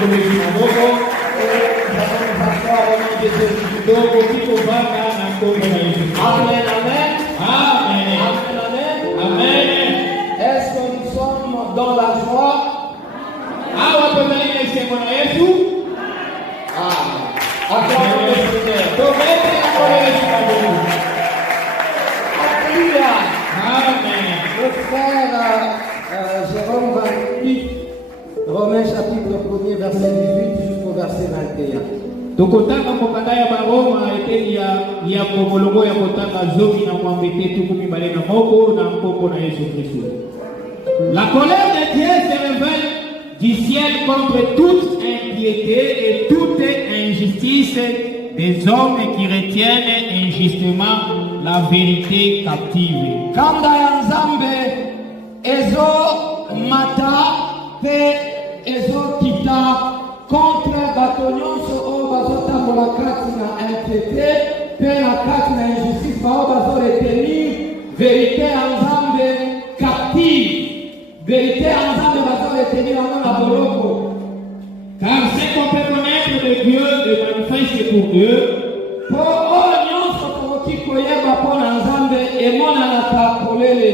Amen, amen. Amen, amen. Est-ce que nous sommes dans la joie? Acclamons le Seigneur. Alléluia. Amen. Le frère Jérôme va lire Romains chapitre 1er, verset 18 jusqu'au verset 21. Tokotanga mokanda ya baroma eteli ya komolongo ya kotanga zomi na mwambete tukumi bale na moko na mpopo na Yesu Kristo. La colère de Dieu se révèle du ciel contre toute impiété et toute injustice des hommes qui retiennent injustement la vérité captive. Kanda ya Nzambe ezo mata pe ezo kita contre bato nyonso oyo bazotambola kati na impiété pe na kati na injustice bao bazoretenir vérité ya Nzambe captive. Vérité ya Nzambe bazoretenir yango na boloko. Car ce qu'on peut connaître de Dieu est manifeste pour eux. Po oyo nyonso tokoki koyeba mpo na Nzambe emonanaka polele.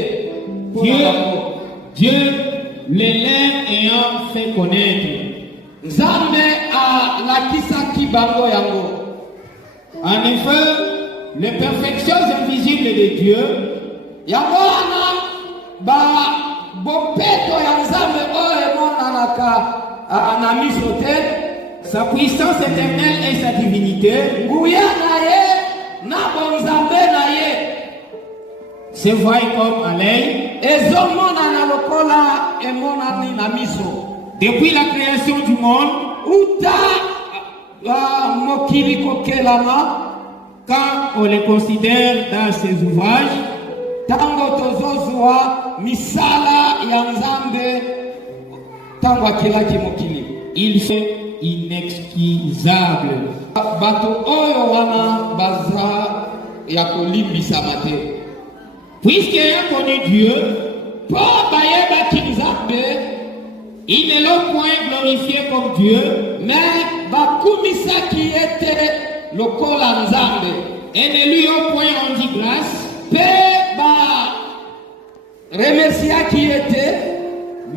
Dieu les lèvres ayant fait connaître. Nzambe alakisaki bango yango. En effet, les perfections invisibles de Dieu, yango wana ba bopeto ya Nzambe oyo emonanaka na miso te, sa puissance éternelle et sa divinité, nguya na ye na bonzambe na ye, se voient comme à l'œil, ezomonana lokola emonani na miso. Depuis la création du monde, mokili kokelama, quand on les considère dans ses ouvrages, tango tozozwa misala ya Nzambe, tango akelaki mokili, ils sont inexcusables. Bato oyo wana baza ya kolimbisama te. Puisqu'ayant connu Dieu, po bayebaki Nzambe, ils ne l'ont point glorifié comme Dieu, mais bakumisaki ete lokola Nzambe, et ne lui ont point rendu grâce, pe remerciaki ete,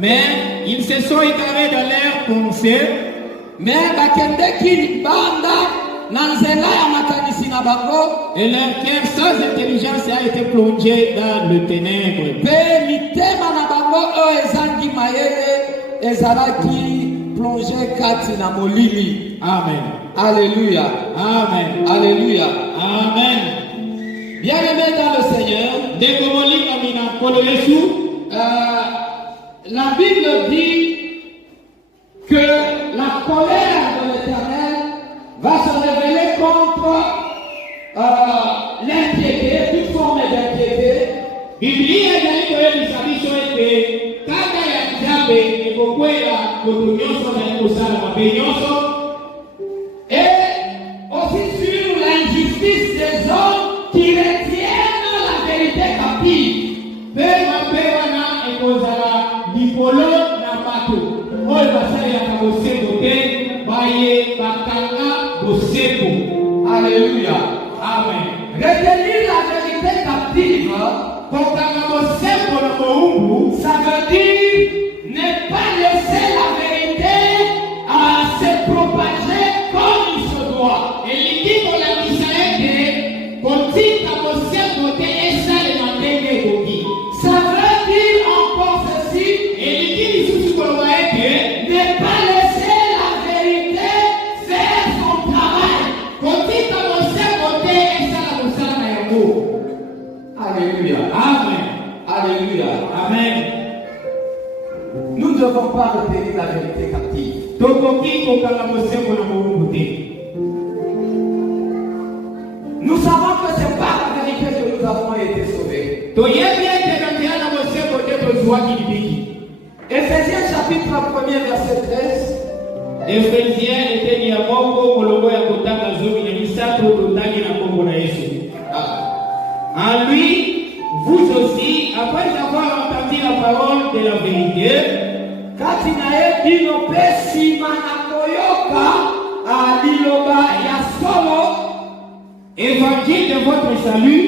mais ils se sont égarés dans leurs pensées, mais bakendeki libanda na nzela ya makanisi na bango, et leur cœur sans intelligence a été plongé dans le ténèbre. Pe mitema na bango oyo ezangi mayele ezalaki plongé kati na molili. Amen. Alléluia. Amen. Alléluia. Amen. Bien-aimés dans le Seigneur, la Bible dit que la colère de l'Éternel va se révéler contre l'impiété, toute forme d'impiété. Biblia inayoeleza ete kaka ya Nzambe ikokwela kunyosha na kusala mapenyoso, et aussi sur l'injustice des hommes qui retiennent la vérité captive. Pewa na ekozala likolo na bato oyo basalelaka bosembo te baye bakanga bosembo. Alléluia. Amen. Retenir la vérité captive, ça veut dire ne pas laisser la vérité se propager comme il se doit. Ça veut dire encore ceci, ne pas laisser la vérité faire son travail. Alléluia. Amen. Alléluia. Amen. Nous ne devons pas retenir la vérité captive. Nous savons que c'est par la vérité que nous avons été sauvés. Éphésiens chapitre 1er verset 13. En lui, vous aussi, après avoir entendu la parole de la vérité, kati na ye bino pe sima na évangile de votre salut.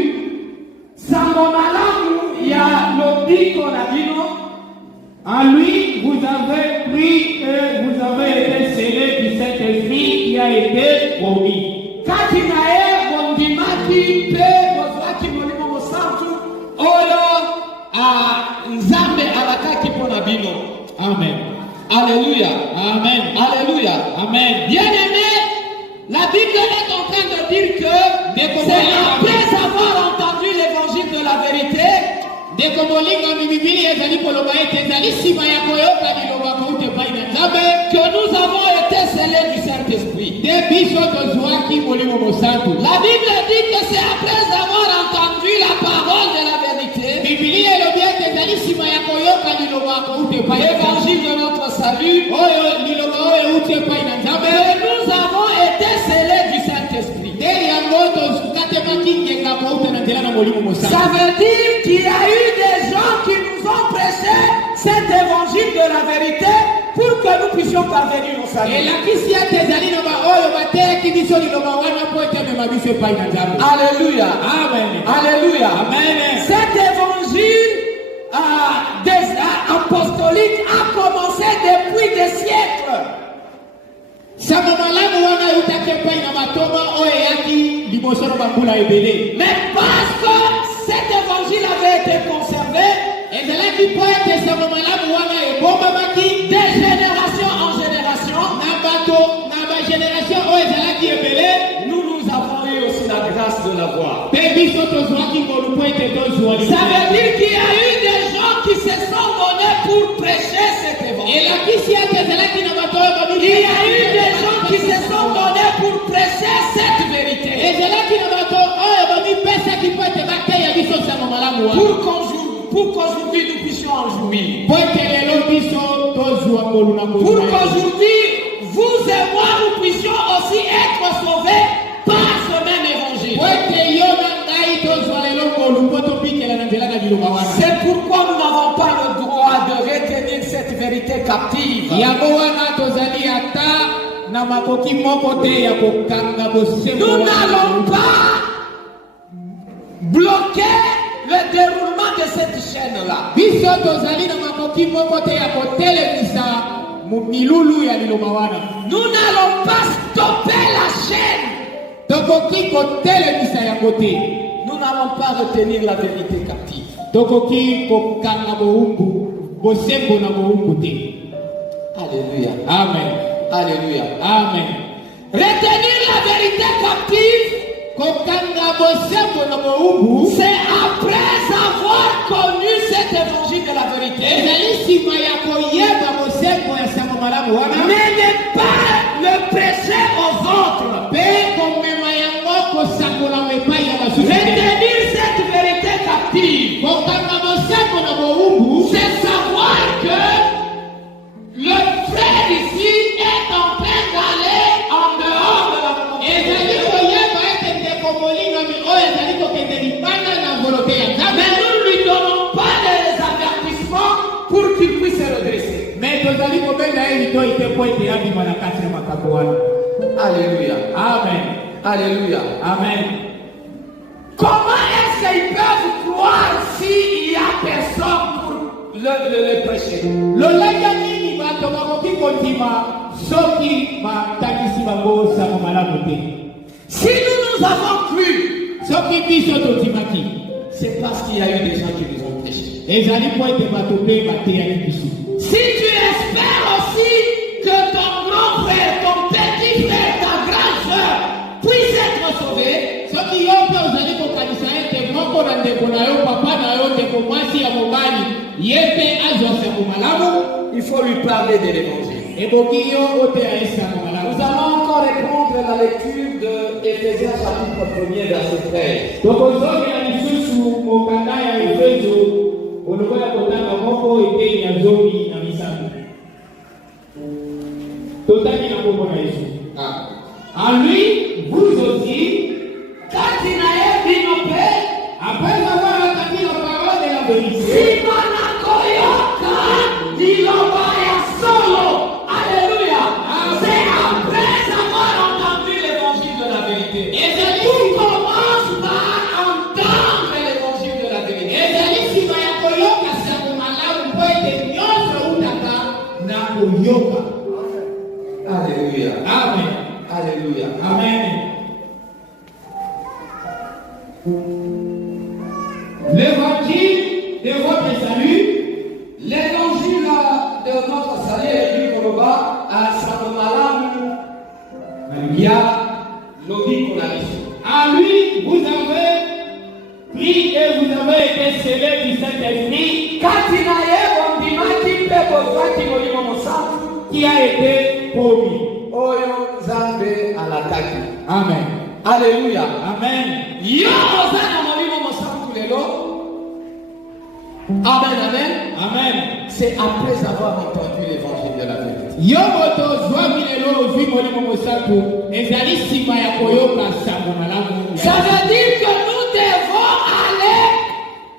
Sango malamu ya lobiko na bino. En lui, vous avez pris et vous avez été scellés du Saint-Esprit qui a été promis. Kati na ye bondimaki pe bozwaki molimo mosantu oyo nzambe alakaki mpona bino. Amen. Alléluia. Amen. Alléluia. Amen. Bien-aimé, la Bible est en train de dire que c'est après avoir entendu l'évangile de la vérité que nous avons été scellés du Saint-Esprit. La Bible dit que c'est après avoir entendu la parole de la vérité, l'évangile de notre salut, que nous avons été scellés du Saint-Esprit. Ça veut dire qu'il y a eu des gens qui nous ont prêché cet évangile de la vérité pour que nous puissions parvenir au salut. Alléluia. Amen. Alléluia. Amen. Cet évangile apostolique a commencé depuis des siècles. Mais parce que cet évangile avait été conservé de génération en génération, nous avons eu aussi la grâce de la voir. Ça veut dire qu'il y a eu des gens qui se sont donnés pour prêcher cet évangile. Il y a eu des gens qui se sont donnés pour prêcher cette vérité. Pour qu'aujourd'hui nous puissions en jouir. Pour qu'aujourd'hui vous et moi nous puissions aussi être sauvés par ce même évangile. C'est pourquoi nous n'avons pas le droit de retenir cette vérité captive. Nous n'allons pas bloquer le déroulement de cette chaîne-là. Nous n'allons pas stopper la chaîne. Nous n'allons pas retenir la vérité captive. Alléluia. Amen. Alléluia. Amen. Retenir la vérité captive, c'est après avoir connu cet évangile de la vérité, mais ne pas le prêcher aux autres. Retenir cette vérité captive, c'est savoir que le frère ici est en train d'aller en dehors de la volonté. Mais nous ne lui donnons pas des avertissements pour qu'il puisse se redresser. Alléluia. Amen. Alléluia. Amen. Comment est-ce qu'ils peuvent croire s'il n'y a personne pour le prêcher? Si nous avons cru, c'est parce qu'il y a eu des gens qui nous ont prêché. Si tu espères aussi que ton grand frère, ton petit frère, ta grande soeur puisse être sauvé, il faut lui parler de l'évangile. Nous allons encore répondre à la lecture de Éphésiens chapitre 1er verset 13. En lui, vous aussi, après avoir entendu la parole de la vérité, C'est après avoir entendu l'évangile de la vérité. Pour commencer L'évangile de votre salut, l'évangile de notre salut est du Koloba à Samomalamu. Il y a l'Obi Konaliso. à lui, vous avez pris et vous avez été scellés du Saint-Esprit qui a été promis. Oyo Nzambe alakaki. Amen. Alléluia. Amen. Amen, amen. Amen. C'est après avoir entendu l'évangile de la vérité. Yomoto zwami lelo ozwi molimo mosantu ezali nsima ya koyoka sango malamu. Ça veut dire que nous devons aller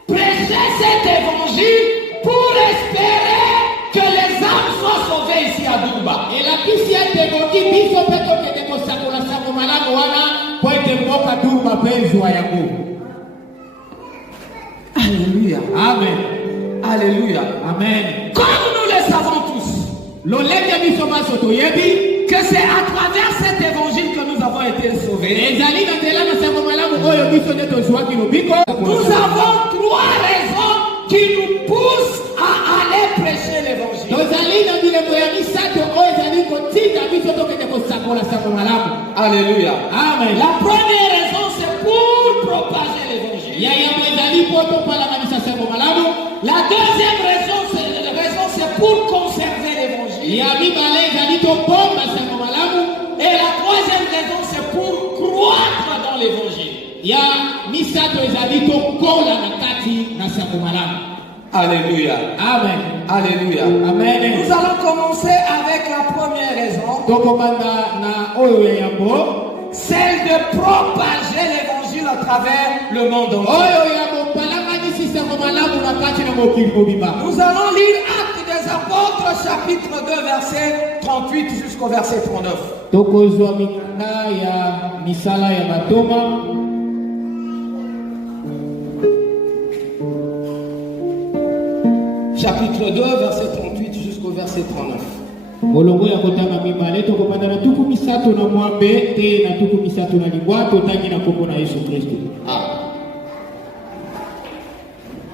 prêcher cet évangile pour espérer que les âmes soient sauvées ici à Dumba. Elakisi ete boki biso mpe tokende kosakola sango malamu wana po ete mboka Dumba mpe ezwa yango. Alléluia. Amen. Alléluia. Amen. Comme nous le savons tous, Lolenge biso baso toyebi que c'est à travers cet évangile que nous avons été sauvés. ezali na nzela na sango malamu oyo biso nde tozwaki lobiko. Nous avons trois raisons qui nous poussent à aller prêcher l'évangile. tozali na bilembo ya misato oyo ezali kotinda biso tokende kosakola sango malamu. Alléluia. Amen. La première raison, c'est pour propager l'évangile. ya yango ezali po topalanganisa sango malamu. La deuxième raison, c'est pour conserver l'évangile. ya mibale ezali tobomba sango malamu. Et la troisième raison, c'est pour croître dans l'évangile. ya misato ezali tokola na kati na sango malamu. Alléluia. Amen. Alléluia. Amen. Nous allons commencer avec la première raison, tokomanda na oyo ya yango celle de propager l'évangile à travers le monde entier. oyo ya kopalanganisi sango malamu na kati na mokili mobimba. Nous allons lire Actes des Apôtres, chapitre 2, verset 38 jusqu'au verset 39. tokozwa mikanda ya misala ya batoma Chapitre 2, verset 38 jusqu'au verset 39. molongo ya kotanga mibale tokopanda na tuku misato na mwambe te na tuku misato na lingwa totangi na kombo na Yesu Kristo. Ah.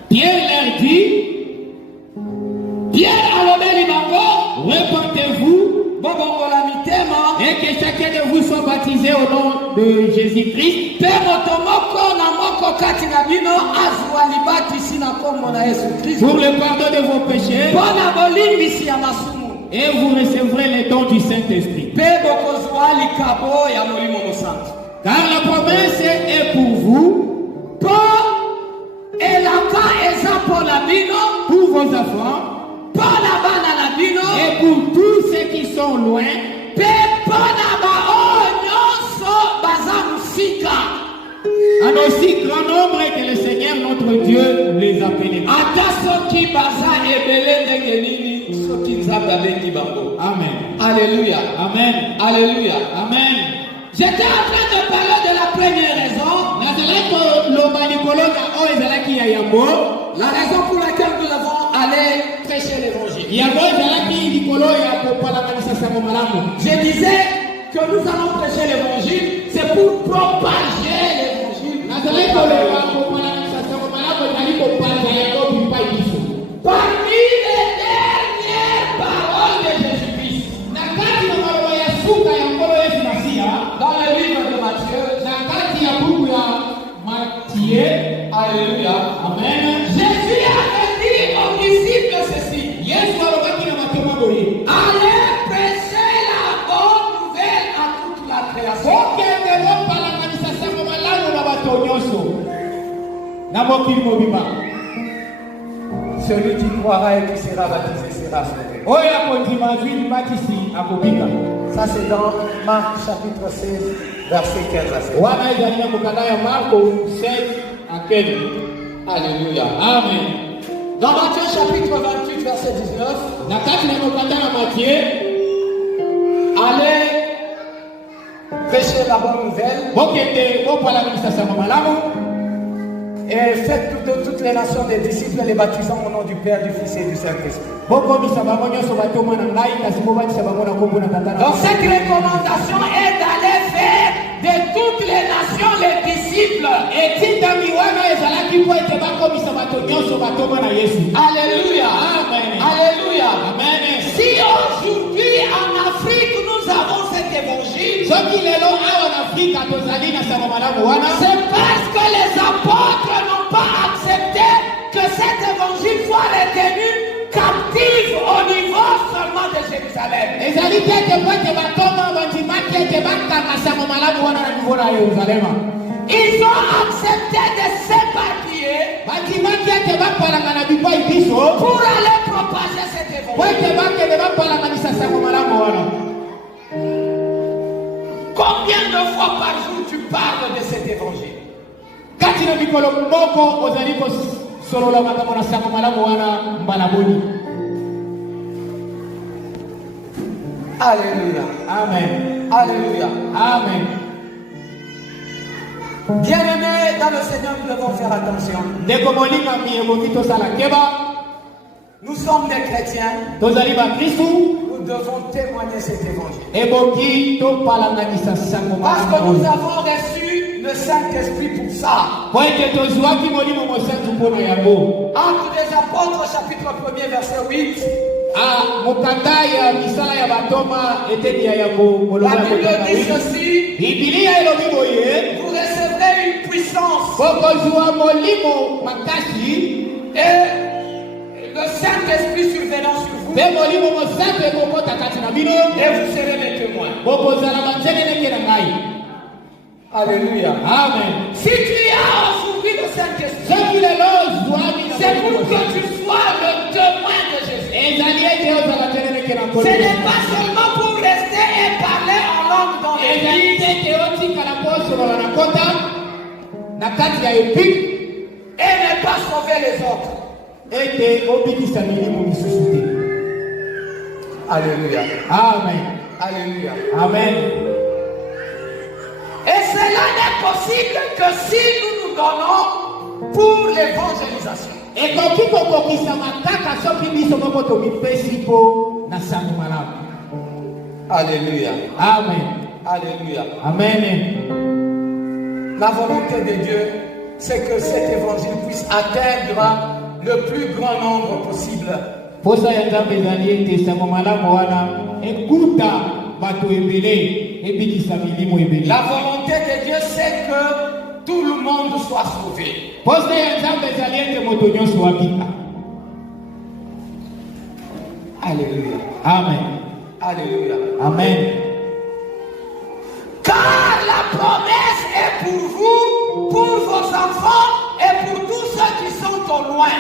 Pierre leur dit, Pierre alobeli bango, repentez-vous bobongola mitema, et que chacun de vous soit baptisé au nom de Jésus-Christ pe moto moko na moko kati na bino azwa libatisi na kombo na Yesu Kristo pour le pardon de vos péchés mpona bolimbisi ya masumu, et vous recevrez les dons du Saint-Esprit. pe bokozwa likabo ya molimo mosantu. Car la promesse est pour vous, Po elaka eza mpona bino, pour vos enfants mpona bana na bino, et pour tous ceux qui sont loin, pe mpona baoyo nyonso baza mosika, en aussi grand nombre que le Seigneur notre Dieu les appelle. ata soki baza ebele ndenge nini, soki nzambe abengi bango. Amen. Alléluia. Amen. Alléluia. Amen. J'étais en train de parler de la première raison, La raison pour laquelle nous devons aller prêcher l'évangile. Je disais que nous allons prêcher l'évangile, c'est pour propager l'évangile. Parmi les dernières paroles de Jésus-Christ, dans le livre de Matthieu, alléluia, Amen. Jésus avait dit aux disciples ceci: allez prêcher la bonne nouvelle à toute la création. Celui qui croira et qui sera baptisé sera sauvé. Ça c'est dans Marc chapitre 16, verset 15 à 16. Alléluia. Amen. Dans Matthieu chapitre 28, verset 19, allez prêcher la bonne nouvelle et faites toutes les nations des disciples, les baptisant au nom du Père, du Fils et du Saint-Esprit. Donc cette recommandation est d'aller faire de toutes les nations les disciples possible. Alléluia. Amen. Alléluia. Amen. Si aujourd'hui en Afrique nous avons cet évangile, c'est parce que les apôtres n'ont pas accepté que cet évangile soit retenu captif au niveau seulement de Jérusalem. Ils ont accepté de s'éparpiller pour aller propager cet évangile. Combien de fois par jour tu parles de cet évangile? Alléluia. Amen. Alléluia. Amen. Bien-aimés dans le Seigneur, nous devons faire attention. Nous sommes des chrétiens. Nous devons témoigner cet évangile. Parce que nous avons reçu le Saint-Esprit pour ça. Actes des Apôtres, chapitre 1er, verset 8. La Bible dit ceci: vous recevrez une puissance et le Saint-Esprit survenant sur vous, et vous serez mes témoins. Alléluia. Amen. Si tu as aujourd'hui le Saint-Esprit, c'est pour que tu sois le témoin de Jésus. Ce n'est pas seulement pour rester et parler en langue dans l'église et ne pas sauver les autres. Alléluia. Amen. Alléluia. Amen. Et cela n'est possible que si nous nous donnons pour l'évangélisation. Alléluia. Amen. Alléluia. Amen. La volonté de Dieu, c'est que cet évangile puisse atteindre le plus grand nombre possible. La volonté de Dieu, c'est que tout le monde soit sauvé. Alléluia. Amen. Alléluia. Amen. Car la promesse est pour vous, pour vos enfants et pour tous ceux qui sont au loin.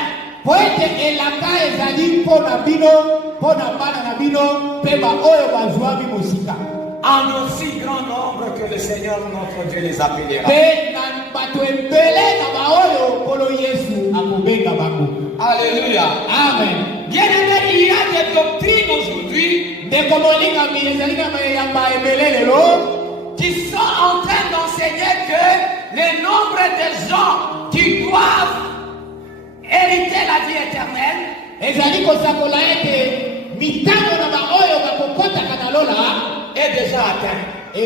En aussi grand nombre que le Seigneur notre Dieu les appellera. Alléluia. Amen. Bien aimé, il y a des doctrines aujourd'hui qui sont en train d'enseigner que le nombre de gens qui doivent hériter la vie éternelle est déjà atteint. Il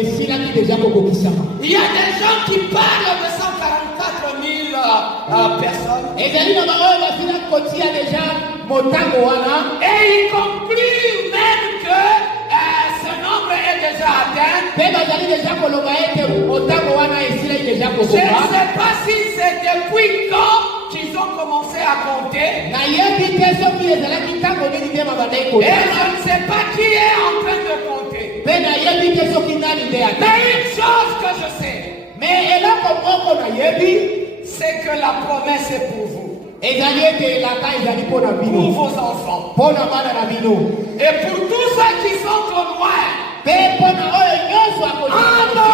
y a des gens qui parlent de 144 000 personnes. Et ils concluent même que ce nombre est déjà atteint. Je ne sais pas si c'est depuis quand qu'ils ont commencé à compter. Et je ne sais pas qui est en train de compter. Mais une chose que je sais, c'est que la promesse est pour vous, pour vos enfants, et pour tous ceux qui sont au loin, en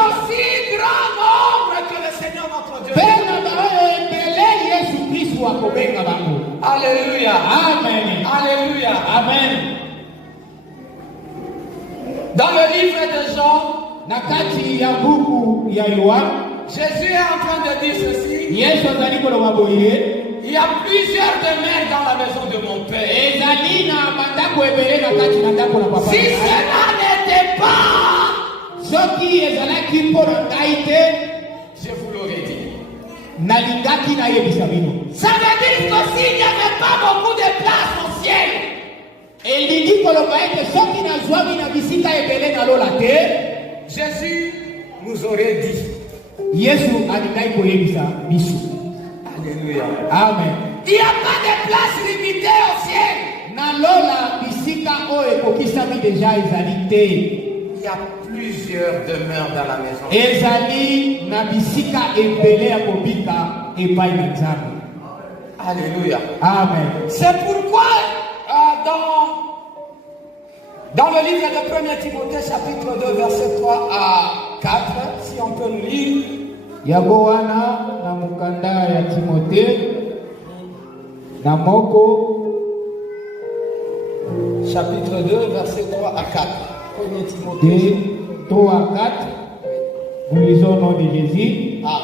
aussi grand nombre que le Seigneur notre Dieu. Alléluia. Amen. Alléluia. Amen. Dans le livre de Jean, Jésus est en train de dire ceci: il y a plusieurs demeures dans la maison de mon Père. Si cela n'était pas, je vous l'aurais dit. nalingaki na yebisa bino. Ça veut dire que s'il n'y avait pas beaucoup de place au ciel, Elingi koloba ete soki nazwami na bisika ebele nalola te, Jésus nous aurait dit. Yesu alingai koyebisa biso. Alléluia. Amen. Il n'y a pas de place limitée au ciel. Nalola bisika oyo ekokisami deja ezali te. Il y a plusieurs demeures dans la maison. Ezali na bisika ebele ya kobika epai na Nzambe. Alléluia. Amen. C'est pourquoi dans le livre de 1 Timothée chapitre 2 verset 3 à 4, si on peut nous lire. Yango wana na mukanda ya Timothée na moko chapitre 2 verset 3 à 4. 1 Timothée 3 à 4. Nous lisons au nom de Jésus. Ah.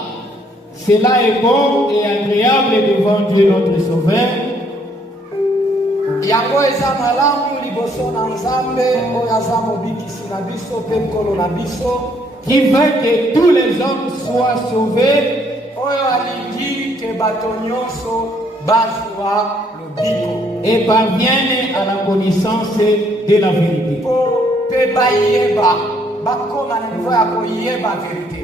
Cela est bon et agréable devant Dieu notre Sauveur. Yango eza malamu liboso na Nzambe oyo aza mobikisi na biso pe nkolo na biso, qui veut que tous les hommes soient sauvés oyo alingi ke bato nyonso bazwa lobiko et parviennent à la connaissance de la vérité. po pe bayeba bakoma na niveau ya koyeba vérité.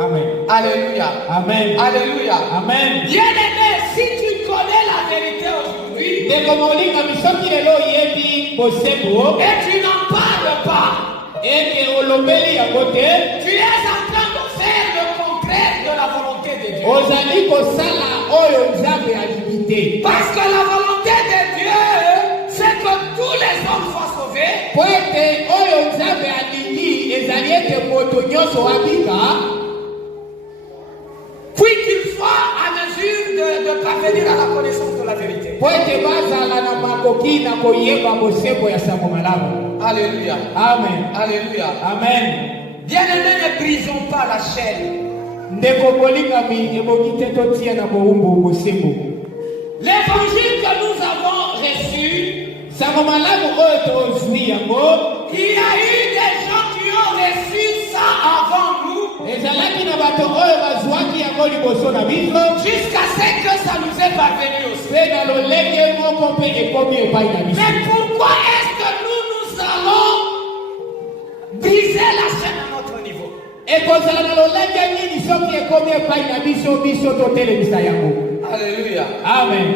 Amen. Alléluia. Amen. Alléluia. Amen. Bien-aimé, si tu connais la vérité aujourd'hui et tu n'en parles pas, et que olobeli à côté, tu es en train de faire le contraire de la volonté de Dieu. ozali kosala oyo Nzambe alimité. Parce que la volonté de Dieu, c'est que tous les hommes soient sauvés. Poete oyo Nzambe alingi ezali ete moto nyonso abika, Puis qu'il soit à mesure de parvenir à la connaissance de la vérité. poete bazala na makoki na koyeba bosembo ya sango malamu. Alléluia. Amen. Alléluia. Amen. Bien-aimés, ne brisons pas la chaîne. Ndeko bolingami ebongi te totia na boumbu bosembo. L'évangile que nous avons reçu, Sango malamu oyo tozwi yango, il y a eu des gens qui ont reçu ça avant nous, ezalaki na bato oyo bazwaki yango liboso na biso, jusqu'à ce que ça nous est parvenu aussi. mpe na lolenge moko mpe ekomi epai na biso. Mais pourquoi est-ce que nous allons briser la chaîne à notre niveau? Ekozala na lolenge nini soki ekomi epai na biso biso totelemisa yango? Alléluia. Amen.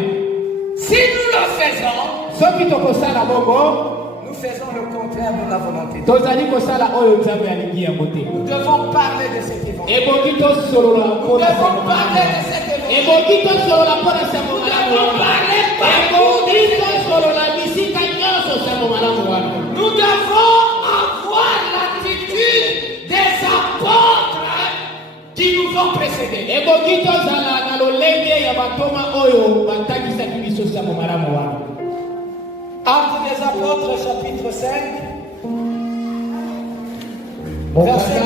Si nous le faisons, Soki tokosala bongo, nous faisons le contraire de la volonté. tozali kosala oyo Nzambe alingi yango te. Nous devons parler de cet évangile. Ebongi tosolola Nous mpona devons sango parler de malamu. cet évangile. Ebongi tosolola mpona sango Nous malamu devons wana. parler partout. Ebongi tosolola bisika nyonso sango malamu wana. Nous devons avoir l'attitude des apôtres qui nous ont précédés. Ebongi tozala na lolenge ya batoma oyo batakisaki biso sango malamu wana. Actes des apôtres chapitre 5 verset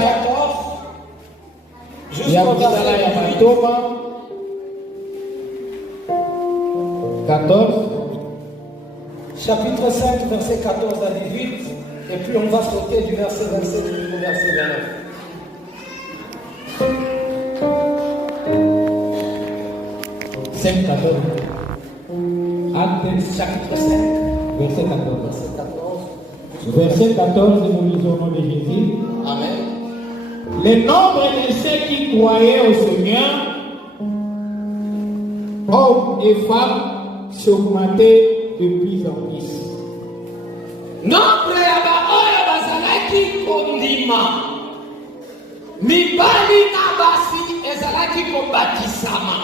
14 ya jusqu'au misala ya verset 18. batoma 14. Chapitre 5 verset 14 à 18 et puis on va sauter du verset 27 jusqu'au verset 29. 5, 14. Actes chapitre 5 Verset 14. verset 14. Verset 14, nous lisons au nom de Jésus. Amen. Le nombre de ceux qui croyaient au Seigneur, hommes et femmes, s'augmentait de plus en plus. Nombre ya baoyo bazalaki kondima mibali na basi ezalaki kobatisama.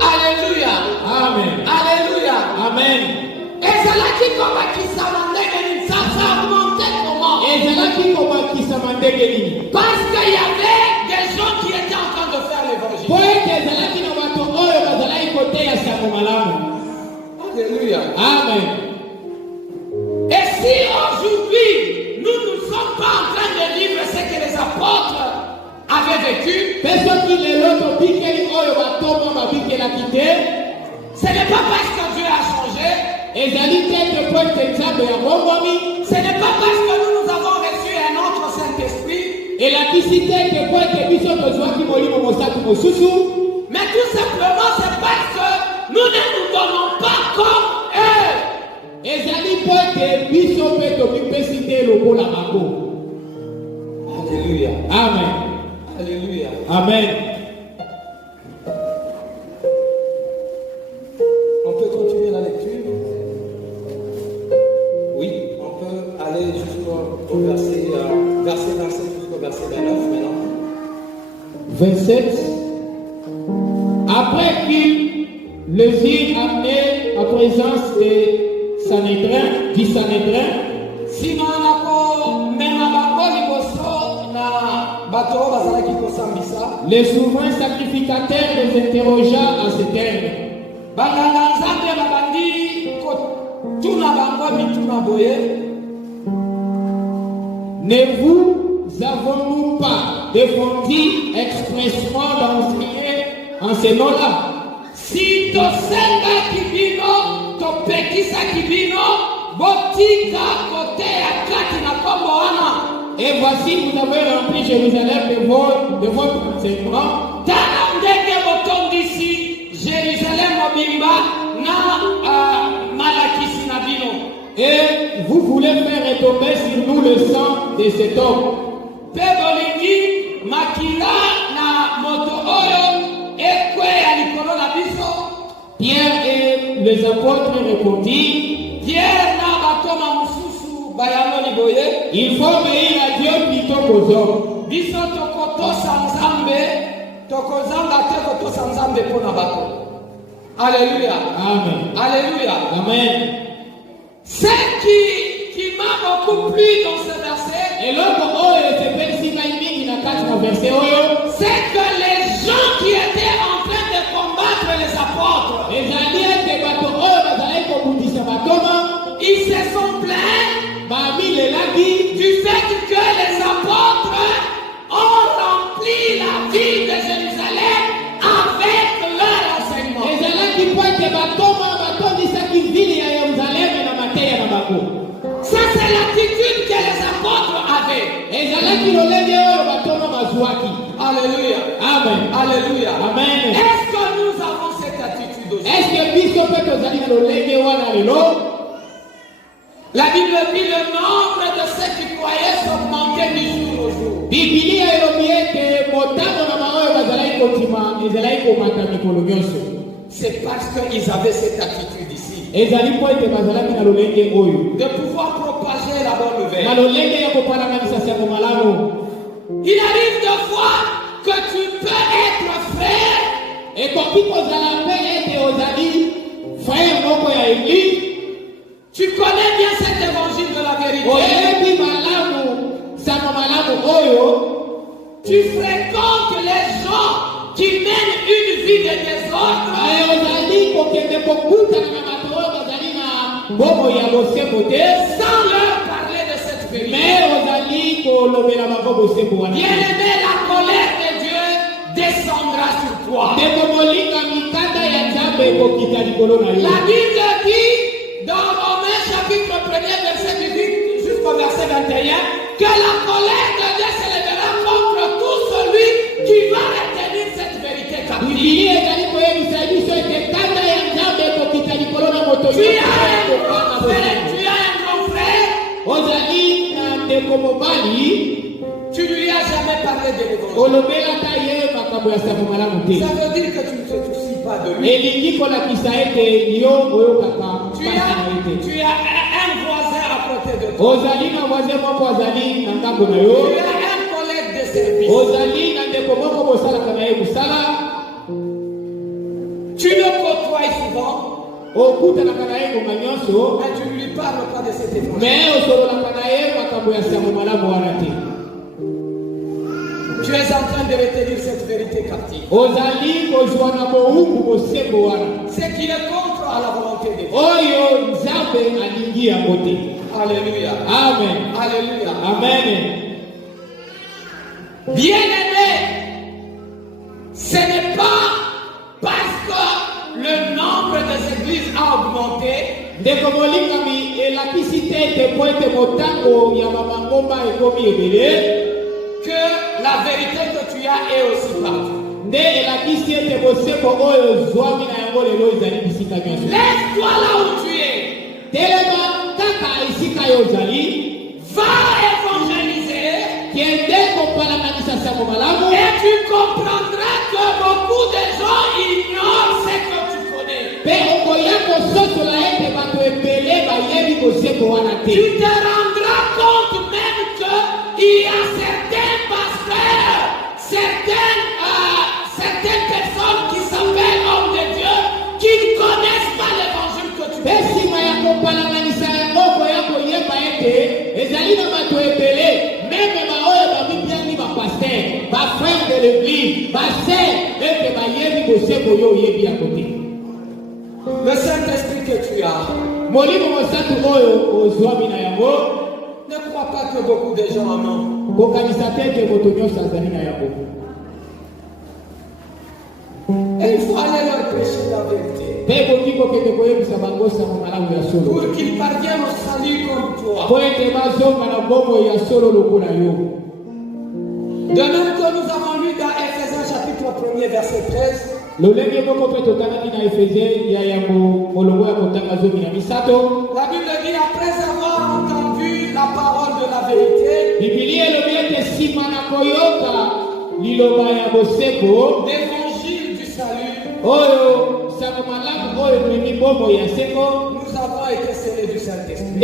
Alléluia. Amen. Alléluia. Amen. Ezalaki kobatisama ndenge nini? Ça augmentait comment? Ezalaki kobakisama ndenge nini? Parce qu'il y avait des gens qui étaient en train de faire l'évangile. Po ete ezalaki na bato oyo bazalaki koteya sango malamu. Alléluia. Amen. Et si aujourd'hui nous ne sommes pas en train de vivre ce que les apôtres avaient vécu, Mpe soki lelo tobikeli oyo batoma babikelaki te, ce n'est pas parce que Dieu a changé, ezali te te po ete Nzambe ya bomwami, ce n'est pas parce que nous avons reçu un autre Saint-Esprit, elakisi te te po ete biso tozwaki molimo mosantu Mais tout simplement, c'est parce que nous ne nous donnons pas comme eux. Alléluia. Amen. Alléluia. Amen. On peut continuer la lecture? Oui, on peut aller jusqu'au verset 27 jusqu'au verset 29 maintenant. 27. Après qu'il les eut amenés en présence du Sanhédrin, le souverain sacrificateur les interrogea à ce terme. Ne vous avons-nous pas défendu expressement d'enseigner en ce nom-là? Si tosenga kibino, topekisa kibino, botika kote ya kati na kombo wana. Et voici, vous avez rempli Jérusalem de votre enseignement. Tana ndenge botongisi Jérusalem mobimba na malakisi na bino. Et vous voulez faire retomber sur nous le sang de cet homme. Pedolingi makila na moto oyo ekwe ya likolo na biso. Pierre et les apôtres répondirent, Pierre na batoma mususu bayano liboye. Il faut obéir à Dieu plutôt qu'aux hommes. Biso tokotosa nzambe, tokozanga te kotosa nzambe pona bato. Alléluia. Amen. Alléluia. Amen. Ce qui m'a beaucoup plu dans ce verset, c'est que les gens qui étaient en train de combattre les apôtres, ils se sont plaints du fait que les apôtres ont rempli la ville de Jérusalem avec leur enseignement. Ça, c'est l'attitude que les apôtres avaient. Alléluia. Amen. Alléluia. Amen. Est-ce que nous avons cette attitude aussi? La Bible dit le nombre de ceux qui croyaient s'augmentait du jour au jour. C'est parce qu'ils avaient cette attitude ici. De pouvoir propager la bonne nouvelle. Il arrive de fois que tu peux être frère. Et quand tu tu connais bien cet évangile de la vérité. Tu fréquentes les gens qui mènent une vie de désordre. Sans leur parler de cette vérité. Bien-aimé, la colère de Dieu descendra sur toi. La Bible dit dans Romains chapitre 1er verset 18 jusqu'au verset 21 que la colère de Dieu s'élèvera contre tout celui qui va retenir cette vérité captive. Tu as un grand frère. Tu ne lui as jamais parlé de l'évangile. Ça veut dire que tu ne te soucies pas de lui. Tu as un voisin à côté de toi. Tu as un collègue de service. Tu le côtoies souvent. Mais tu ne lui parles pas de cet évangile. Tu es en train de retenir cette vérité captive. Ce qui est contre à la volonté de Dieu. Alléluia. Amen. Alléluia. Amen. Bien-aimé, ce n'est pas parce que le nombre des églises a augmenté que la vérité que tu as est aussi partout. Laisse-toi là où tu es. Va évangéliser. Et tu comprendras que beaucoup de gens ignorent ce que tu connais. Tu te rendras compte même qu'il y a certains pasteurs, certaines personnes qui s'appellent hommes de Dieu qui ne connaissent pas l'évangile que tu connais. Le Saint-Esprit que tu as, ne crois pas que beaucoup de gens en ont. Et il faut aller leur prêcher la vérité. Pour qu'ils parviennent au salut comme toi. De même que nous avons lu dans Ephésiens chapitre 1er verset 13. La Bible dit après avoir entendu la parole de la vérité, l'évangile du salut, nous avons été scellés du Saint-Esprit.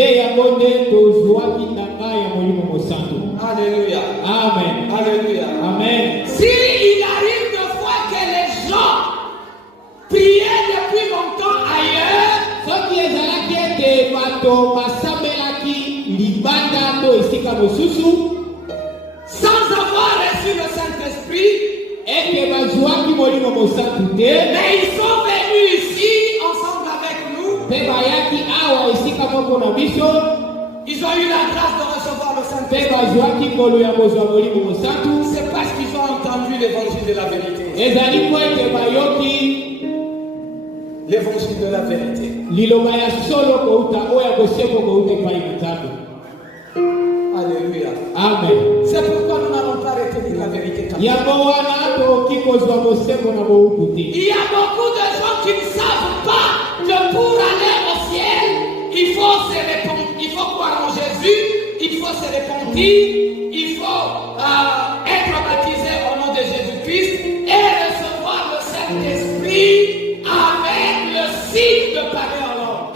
Alléluia. Amen. Alléluia. Amen. Si il arrive de fois que les gens priaient depuis longtemps ailleurs, sans avoir reçu le Saint-Esprit, mais ils sont venus ici ensemble avec nous. Ils ont eu la grâce de recevoir le Saint-Esprit. C'est parce qu'ils ont entendu l'évangile de la vérité. L'évangile de la vérité. Alléluia. Amen. C'est pourquoi nous n'allons pas retenir la vérité. Il y a beaucoup de gens qui ne savent pas que pour aller au ciel, il faut se répondre, il faut croire en Jésus, il faut se repentir, il faut être baptisé au nom de Jésus-Christ et recevoir le Saint-Esprit avec le signe de parler en langue.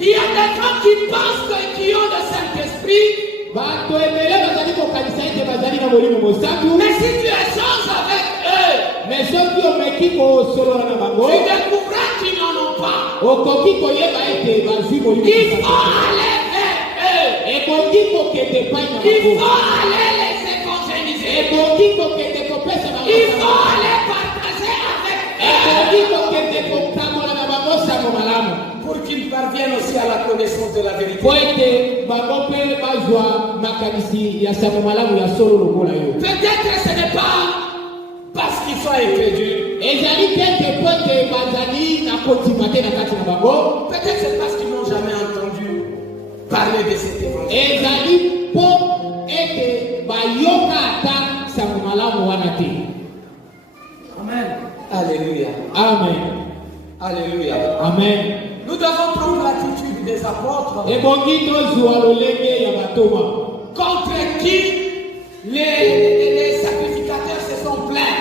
Il y a des gens qui pensent qu'ils ont le Saint-Esprit, mais si tu échanges avec eux, tu découvriras qu'ils n'en ont pas. Il faut aller vers eux. Il faut aller les évangéliser. Il faut aller partager avec eux. Pour qu'ils parviennent aussi à la connaissance de la vérité. Peut-être ce n'est pas parce qu'ils sont incrédules. Peut-être c'est parce qu'ils n'ont jamais entendu parler de cet évangile. Amen. Alléluia. Amen. Alléluia. Amen. Nous devons prendre l'attitude des apôtres contre qui les sacrificateurs se sont plaints.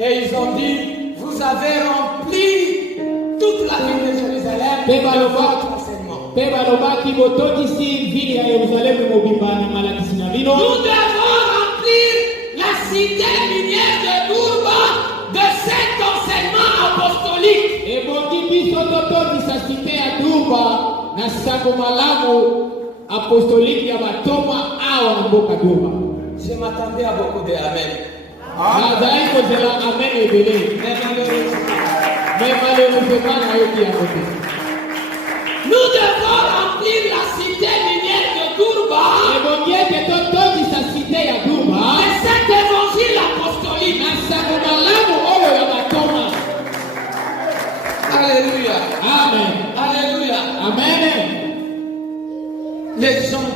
Et ils ont dit, vous avez rempli toute la ville de Jérusalem de votre enseignement. Nous devons remplir la cité minière de Dourba de cet enseignement apostolique. Je m'attendais à beaucoup de amen. Nous devons remplir la cité minière de Dourba de cet évangile apostolique.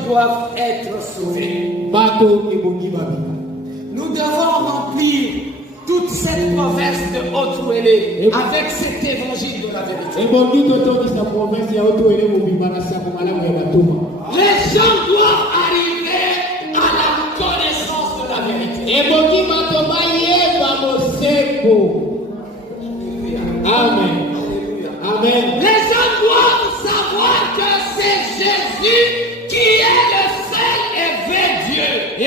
doivent être sauvés. Nous devons remplir toute cette province de Haute-Ouélé avec cet évangile de la vérité. Les gens doivent arriver à la connaissance de la vérité. Amen. Amen. Les gens doivent savoir que c'est Jésus qui est le seul et vrai Dieu. Il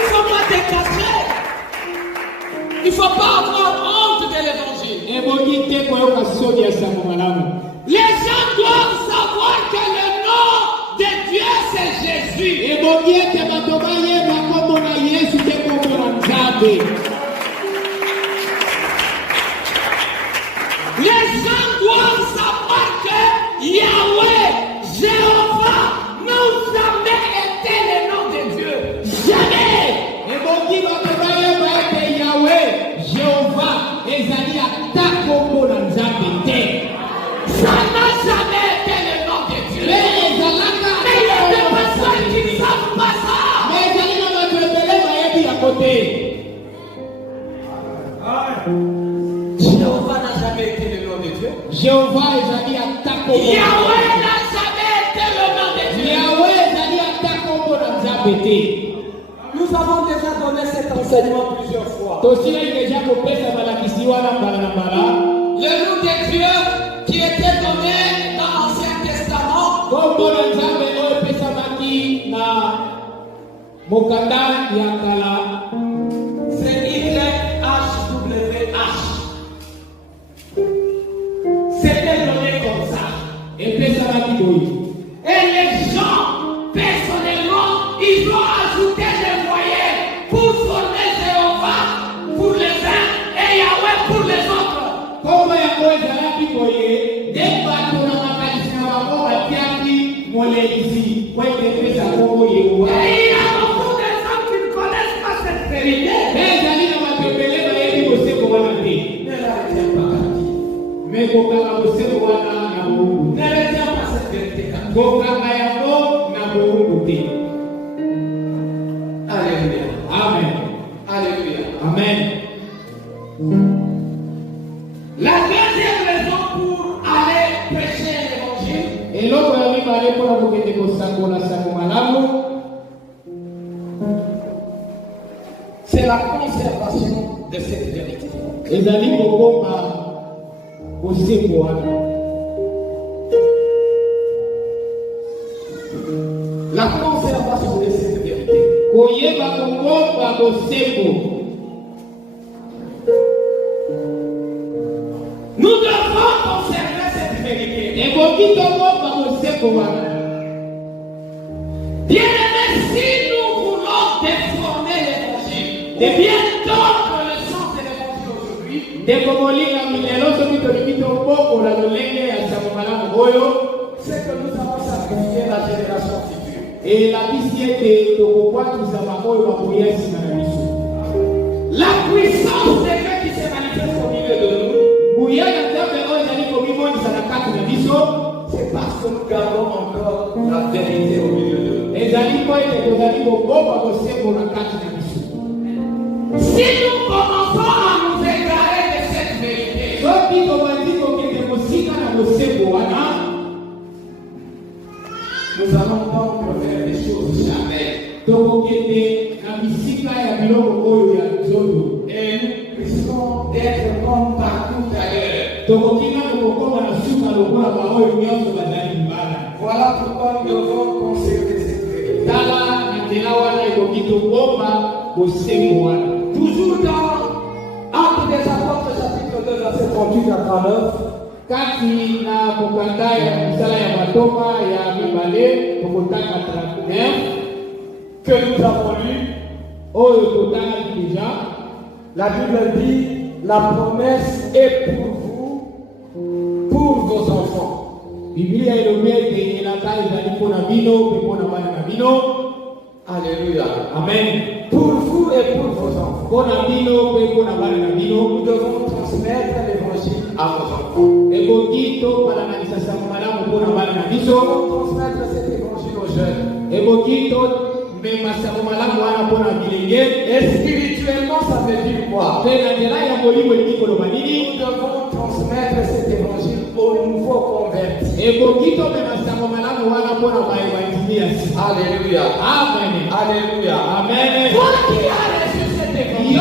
ne faut pas décasser. Il ne faut pas avoir honte de l'évangile. Les gens doivent savoir que le nom de Dieu c'est Jésus. Les gens doivent savoir que Yahweh, Jéhovah, n'ont jamais été le nom de Dieu. Jamais. Ça n'a jamais été le nom de Dieu. Mais il y a des personnes qui ne savent pas ça. Jéhovah n'a jamais été le nom de Dieu. Yahweh n'a jamais été le nom de Dieu. Nous avons déjà donné cet enseignement plusieurs fois. Le nom de Dieu qui était donné dans l'Ancien Testament, c'est YHWH. C'était donné comme ça. Et les gens, personnellement, ils ont ajouté des voyelles pour former Jéhovah pour les uns et Yahweh pour les autres. Et il y a beaucoup de gens qui ne connaissent pas cette vérité. Ne la retiens pas. Ne retiens pas cette vérité. Alléluia. Amen. Alléluia. Amen. La deuxième raison pour aller prêcher l'évangile, c'est la conservation de cette vérité. La conservation de cette vérité. Nous devons conserver cette vérité. Bien-aimés, si nous voulons déformer l'évangile, ou bien d'autres leçons de l'évangile aujourd'hui, c'est que nous avons sacrifié la génération future. La puissance de Dieu qui se manifeste au milieu de nous, c'est parce que nous gardons encore la vérité au milieu de nous. Si nous commençons à nous égarer de cette vérité, nous allons donc faire des choses jamais. Et nous risquons d'être comme partout ailleurs. Voilà pourquoi nous devons conserver cette vérité. Toujours dans Actes des Apôtres, chapitre 2, verset 38 à 39. Que nous avons lu, la Bible dit, la promesse est pour vous, pour vos enfants. Alléluia. Amen. Pour vous et pour vos enfants. Nous devons transmettre l'évangile à vos enfants. Ebokito para na isasamu malamu pona bana na biso. Transmettre cet évangile aux jeunes. Ebokito mema samu malamu wana pona bilenge. Et spirituellement, ça veut dire quoi? Nous devons transmettre cet évangile aux nouveaux convertis. Alléluia. Amen. Alléluia. Amen. Toi qui as reçu cet évangile,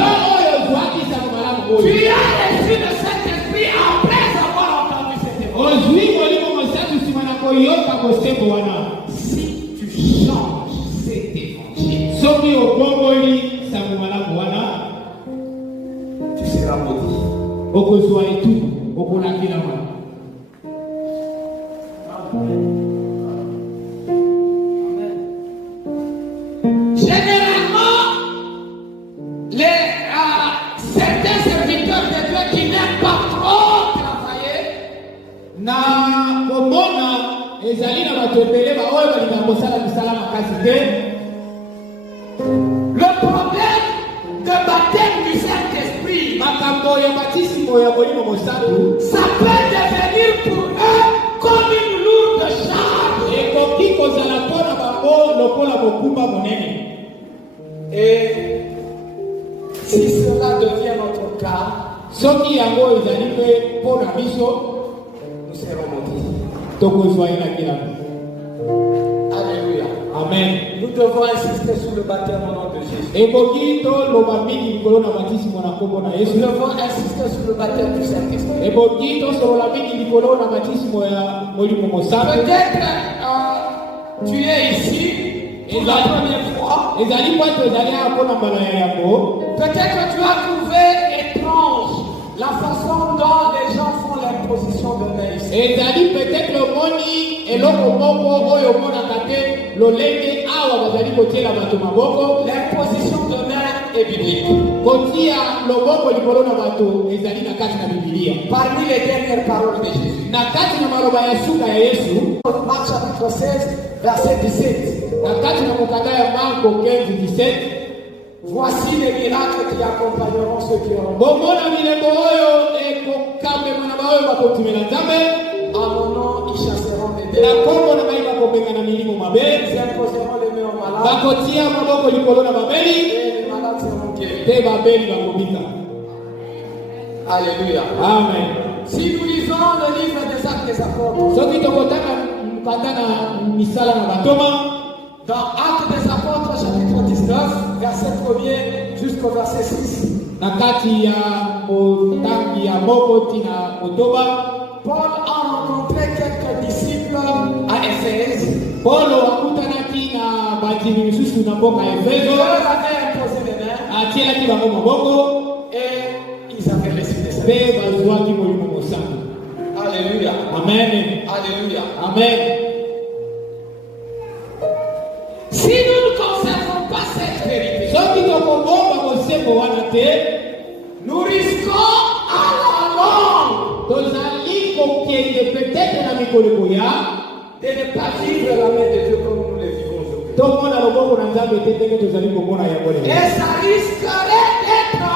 tu as reçu le Saint-Esprit après avoir entendu cet évangile. Si tu changes cet évangile, tu seras maudit. Généralement, certains serviteurs de Dieu qui n'aiment pas trop travailler, le problème de baptême du Saint-Esprit, ça peut devenir pour eux comme une lourde charge. Et si cela devient notre cas, nous serons maudits. Alléluia. Amen. Nous devons insister sur le baptême au nom de Jésus. Nous devons insister sur le baptême du Saint-Esprit. Peut-être tu es ici pour la première fois. Peut-être tu as trouvé étrange la façon dont les gens font l'imposition de main ici. L'imposition de main est biblique. Parmi les dernières paroles de Jésus, Marc chapitre 16, verset 17. Voici les miracles qui accompagneront ceux qui auront. En mon nom, ils chasseront les démons. Ils imposeront les mains aux malades. Et les malades seront guéris. Alléluia. Amen. Si nous lisons le livre des Actes des Apôtres, dans Actes des Apôtres, chapitre 19, verset 1er jusqu'au verset 6, Paul a rencontré quelques disciples à Éphèse. Paul Ils leur avaient imposé les mains et ils avaient reçu des saints. Alléluia. Amen. Alléluia. Amen. Si nous ne conservons pas cette vérité, nous risquons à la longue de ne pas vivre la main de Dieu comme nous le vivons aujourd'hui. Et ça risquerait d'être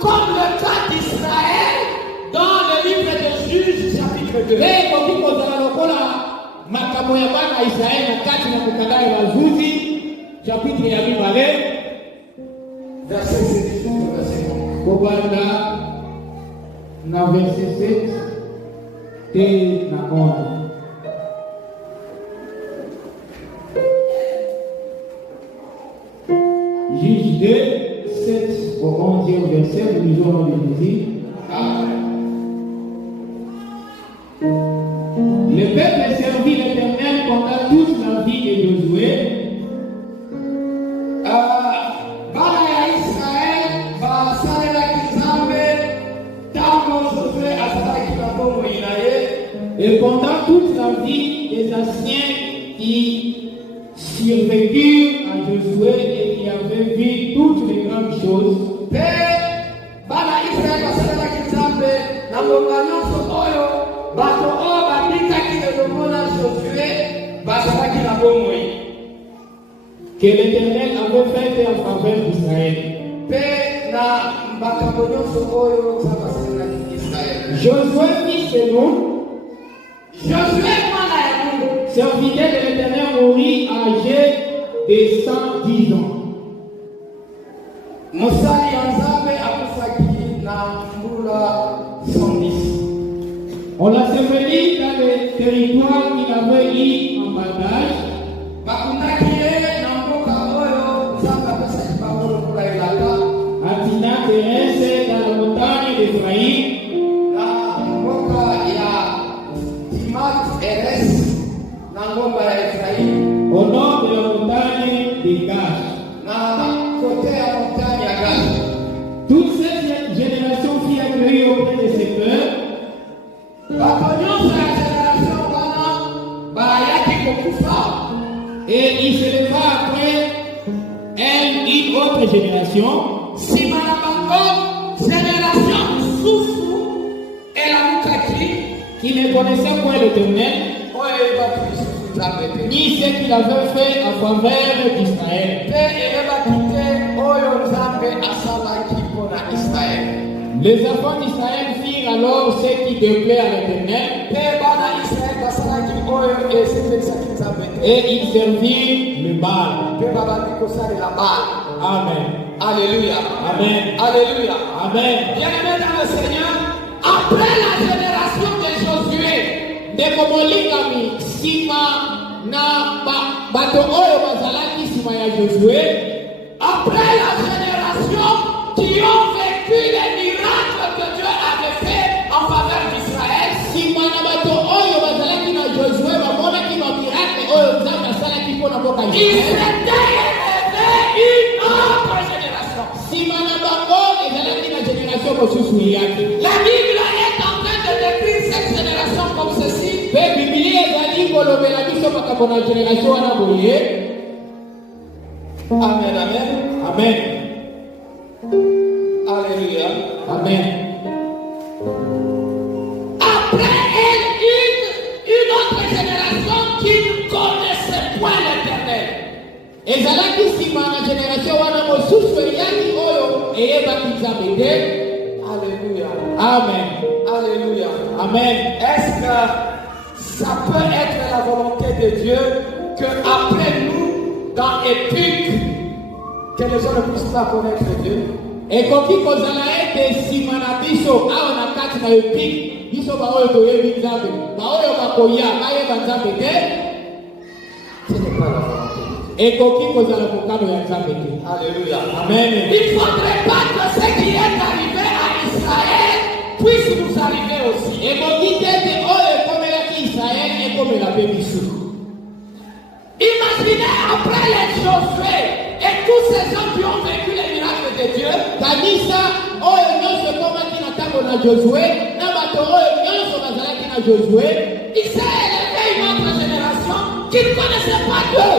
comme le cas d'Israël dans le livre de Juges chapitre 2. Verset 7. Juge 2, 7 au 11e verset, nous lisons le Jésus. Le peuple servit l'Éternel pendant toute la vie de Josué. Et pendant toute la vie des anciens qui survécurent à Josué et qui avaient vu toutes les grandes choses, que l'Éternel avait fait en faveur d'Israël. Josué fils de Nun, Josué mwana ya Mungu, serviteur de l'Éternel, mourut âgé de 110 ans. mosali ya Nzambe akufaki na mbula 110. On l'a enseveli dans le territoire qu'il avait eu en bagage. bakundaki ye na mboka oyo Nzambe apesaki bango lokola elaka, À Tina-Thérèse, dans la montagne d'Éphraïm, na mboka ya Timat-Heres na ngomba ya Efraimu, au nord de la montagne de Gash. na kote ya montagne ya Gadi. Toute cette génération fut accueillie auprès de ses pères. Bato nyonso ya generation wana bayaki kokufa, Et il se leva après une autre génération nsima na bango generation mosusu elamukaki qui ne connaissait point l'Éternel, oyo eyebaki lisusu Nzambe te, ni ce qu'il avait fait en faveur d'Israël. mpe eyebaki te oyo Nzambe asalaki mpo na Israele. Les enfants d'Israël firent alors ce qui déplaît à l'Éternel, Mpe bana Israele basalaki oyo esepelisaki Nzambe te, et ils servirent le Baal. mpe babandi kosalela Bala. Amen. Alléluia. Amen. Alléluia. Amen. Bien-aimés dans le Seigneur, après la génération de Josué, Ndeko molingami nsima na bato oyo bazalaki nsima ya Josué, après la génération qui ont vécu les miracles que Dieu avait fait en faveur d'Israël, nsima na bato oyo bazalaki na Josué bamonaki bamiracle oyo Nzambe asalaki mpo na mboka il Israël. s'était élevé une autre génération. Nsima na bango ezalaki na génération mosusu yaki. La Bible est en train de décrire cette génération comme ceci. Mpe Biblia ezali kolobela biso makambo na génération wana boye. Amen, amen. Amen. Alléluia. Amen. Après elle, une autre génération qui ne connaissait point l'Éternel. Ezalaki nsima na génération wana mosusu eyaki oyo eyebaki Nzambe te. Alléluia. Amen. Alléluia. Amen. Est-ce que ça peut être la volonté de Dieu qu'après nous, dans Épique, que les gens ne puissent pas connaître Dieu? Ekoki kozala ete nsima na biso awa na kati na Epike biso baoyo toyebi Nzambe baoyo bakoya bayeba Nzambe te. Ce n'est pas la volonté de Dieu. Ekoki kozala mokano ya Nzambe te. Alléluia. Amen. Il ne faudrait pas que ce qui est arrivé à Israël puisse nous arriver aussi. Ekoki te ete oyo ekomelaki Israel ekomela mpe biso. Imaginez après les Josué et tous ces gens qui ont vécu les miracles de Dieu, Kanisa oyo nyonso ekomaki na ntango na Josué na bato oyo nyonso bazalaki na Josué, il s'est élevé une autre génération qui ne connaissait pas Dieu.